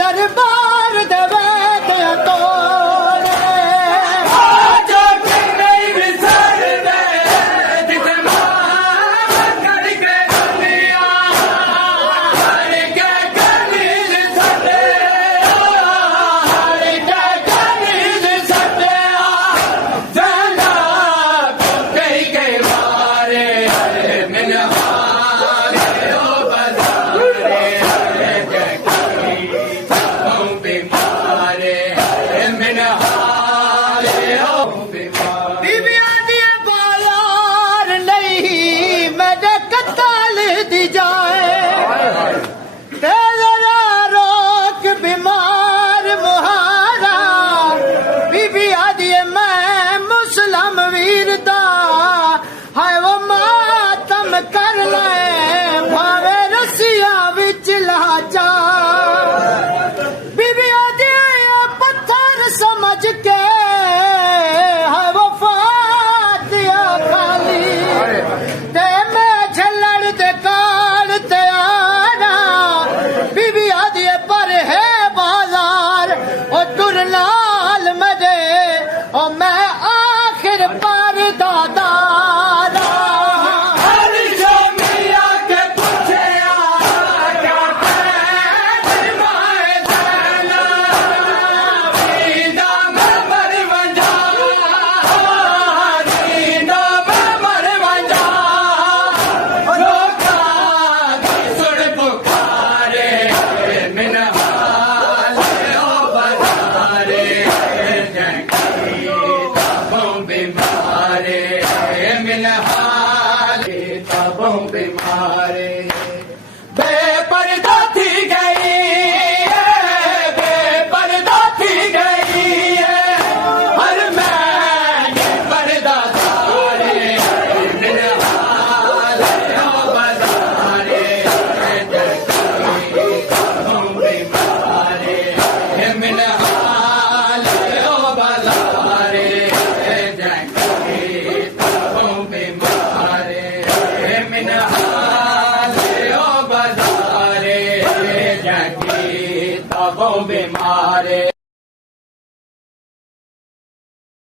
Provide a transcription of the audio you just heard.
दरबार देवे तो कर ले भावे रसिया विच लाजा बीबिया दे पत्थर समझ के है वफात खाली ते मैं झल्लड़ दे काल ते आना बीबिया दे पर है बाजार और तुर लाल मजे और मैं आखिर पर दादा बीमारे बेपर्दा थी गई बेपर्दा थी गई हर मैं पर्दा सारे बजारे बीमारे मिन हाल बजारे बीमारे